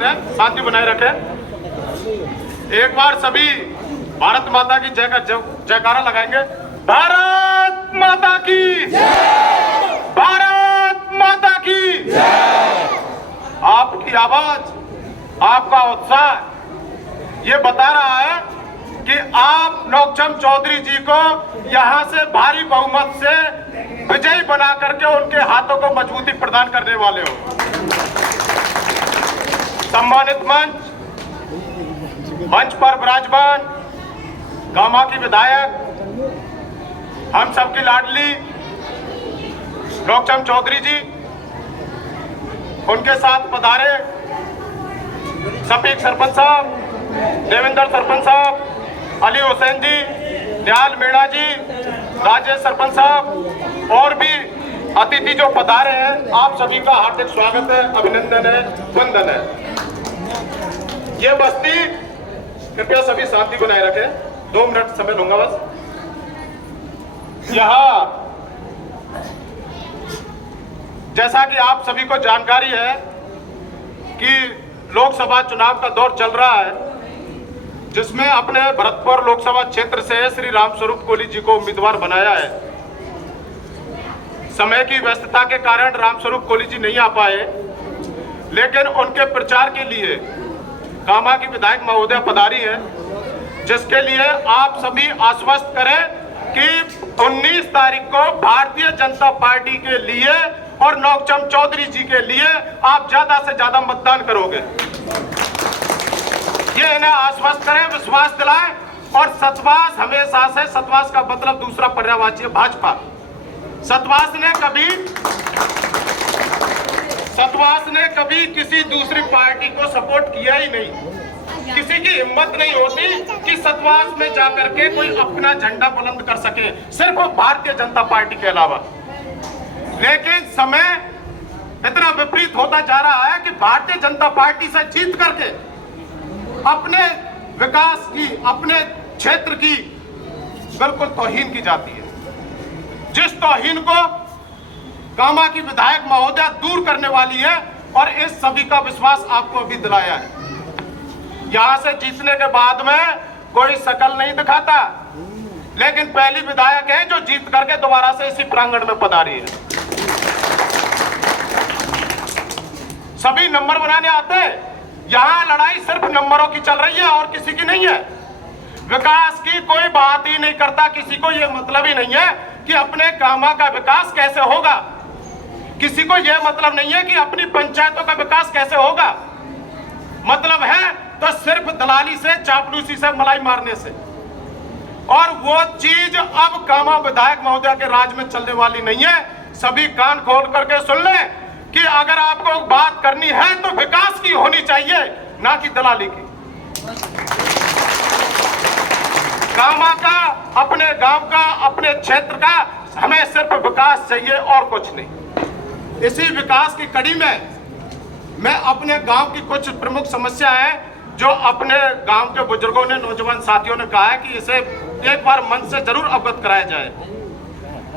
चाहते हैं, शांति बनाए रखें। एक बार सभी भारत माता की जय का जयकारा लगाएंगे। भारत माता की जय! भारत माता की जय! आपकी आवाज, आपका उत्साह ये बता रहा है कि आप नौचम चौधरी जी को यहां से भारी बहुमत से विजयी बना करके उनके हाथों को मजबूती प्रदान करने वाले हो। सम्मानित मंच पर विराजमान कामा की विधायक, हम सबकी लाडली नौचम चौधरी जी, उनके साथ पधारे सफीक सरपंच साहब, देवेंद्र सरपंच साहब, अली हुसैन जी, दयाल मीणा जी, राजेश सरपंच साहब और भी अतिथि जो पधारे हैं, आप सभी का हार्दिक स्वागत है, अभिनंदन है, वंदन है। ये बस्ती, कृपया सभी शांति बनाए रखें, 2 मिनट समय लूंगा बस। यहाँ जैसा कि आप सभी को जानकारी है कि लोकसभा चुनाव का दौर चल रहा है, जिसमें अपने भरतपुर लोकसभा क्षेत्र से श्री रामस्वरूप कोहली जी को उम्मीदवार बनाया है। समय की व्यस्तता के कारण रामस्वरूप कोहली जी नहीं आ पाए, लेकिन उनके प्रचार के लिए कामा की विधायक महोदय पधारी है, जिसके लिए आप सभी आश्वस्त करें कि 19 तारीख को भारतीय जनता पार्टी के लिए और नौचम चौधरी जी के लिए आप ज्यादा से ज्यादा मतदान करोगे। ये इन्हें आश्वस्त करें, विश्वास दिलाएं। और सतवास हमेशा से, सतवास का मतलब दूसरा पर्यायवाची है भाजपा। सतवास ने कभी किसी दूसरी पार्टी को सपोर्ट किया ही नहीं। किसी की हिम्मत नहीं होती कि सतवास में जाकर के कोई अपना झंडा बुलंद कर सके, सिर्फ भारतीय जनता पार्टी के अलावा। लेकिन समय इतना विपरीत होता जा रहा है कि भारतीय जनता पार्टी से जीत करके अपने विकास की, अपने क्षेत्र की बिल्कुल तौहीन की जाती है। जिस तौहीन को कामा की विधायक महोदय दूर करने वाली है, और इस सभी का विश्वास आपको अभी दिलाया है। यहां से जीतने के बाद में कोई शकल नहीं दिखाता, लेकिन पहली विधायक है जो जीत करके दोबारा से इसी प्रांगण में पधारी है। सभी नंबर बनाने आते हैं। यहां लड़ाई सिर्फ नंबरों की चल रही है और किसी की नहीं है। विकास की कोई बात ही नहीं करता, किसी को यह मतलब ही नहीं है कि अपने कामा का विकास कैसे होगा। किसी को यह मतलब नहीं है कि अपनी पंचायतों का विकास कैसे होगा। मतलब है तो सिर्फ दलाली से, चापलूसी से, मलाई मारने से। और वो चीज अब कामा विधायक महोदय के राज में चलने वाली नहीं है। सभी कान खोल करके सुन लें कि अगर आपको बात करनी है तो विकास की होनी चाहिए, ना कि दलाली की। कामा का, अपने गांव का, अपने क्षेत्र का हमें सिर्फ विकास चाहिए और कुछ नहीं। इसी विकास की कड़ी में मैं अपने गांव की कुछ प्रमुख समस्या है जो अपने गांव के बुजुर्गों ने, नौजवान साथियों ने कहा है कि इसे एक बार मन से जरूर अवगत कराया जाए।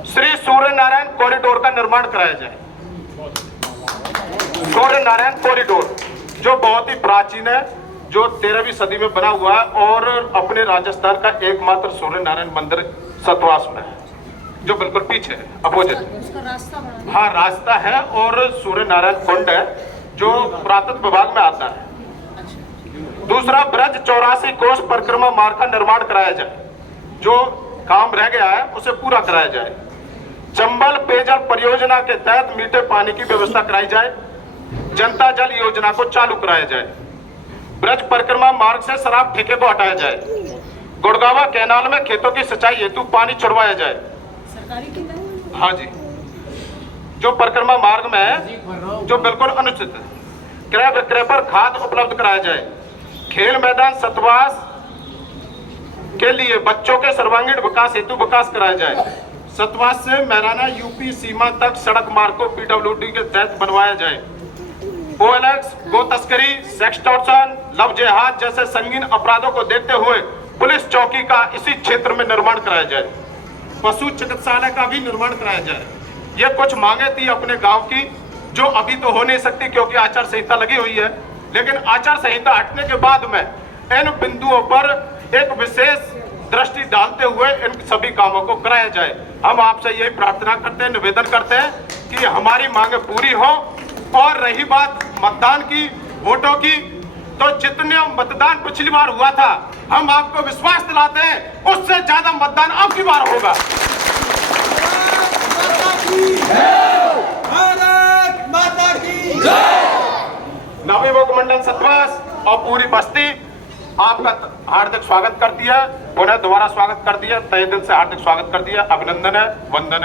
श्री सूर्य नारायण कॉरिडोर का निर्माण कराया जाए। सूर्य नारायण कॉरिडोर जो बहुत ही प्राचीन है, जो 13वीं सदी में बना हुआ है और अपने राजस्थान का एकमात्र सूर्य नारायण मंदिर सतवास में है, जो बिल्कुल पीछे है, अपोजिट। हाँ, रास्ता है और सूर्य नारायण कुंड है जो पुरातत्व विभाग में आता है। दूसरा, ब्रज 84 कोस परिक्रमा मार्ग का निर्माण कराया जाए, जो काम रह गया है उसे पूरा कराया जाए। चंबल पेयजल परियोजना के तहत मीठे पानी की व्यवस्था कराई जाए। जनता जल योजना को चालू कराया जाए। ब्रज परिक्रमा मार्ग से शराब ठेके को हटाया जाए। गुड़गावा कैनाल में खेतों की सिंचाई हेतु पानी छुड़वाया जाए। हाँ जी, जो परिक्रमा मार्ग में है जो बिल्कुल अनुचित है। क्रय विक्रय पर खाद उपलब्ध कराया जाए। खेल मैदान सतवास के लिए बच्चों के सर्वांगीण विकास हेतु विकास कराया जाए। सतवास से मैराना यूपी सीमा तक सड़क मार्ग को पीडब्ल्यूडी के तहत बनवाया जाए। ओएलएक्स, गो तस्करी, सेक्सटॉर्शन, लव जिहाद जैसे संगीन अपराधों को देखते हुए पुलिस चौकी का इसी क्षेत्र में निर्माण कराया जाए। पशु चिकित्सालय का भी निर्माण कराया जाए। ये कुछ मांगे थी अपने गांव की, जो अभी तो हो नहीं सकती क्योंकि आचार संहिता लगी हुई है, लेकिन आचार संहिता हटने के बाद में इन बिंदुओं पर एक विशेष दृष्टि डालते हुए इन सभी कामों को कराया जाए। हम आपसे यही प्रार्थना करते हैं, निवेदन करते हैं कि हमारी मांगे पूरी हो। और रही बात मतदान की, वोटों की, तो जितने मतदान पिछली बार हुआ था, हम आपको विश्वास दिलाते हैं उससे ज्यादा मतदान अब की बार होगा। भारत माता की जय। नवी मुखमंडल सतवास और पूरी बस्ती आपका हार्दिक स्वागत करती है, पुनः दोबारा स्वागत कर दिया, तहे दिल से हार्दिक स्वागत कर दिया। अभिनंदन है, वंदन है।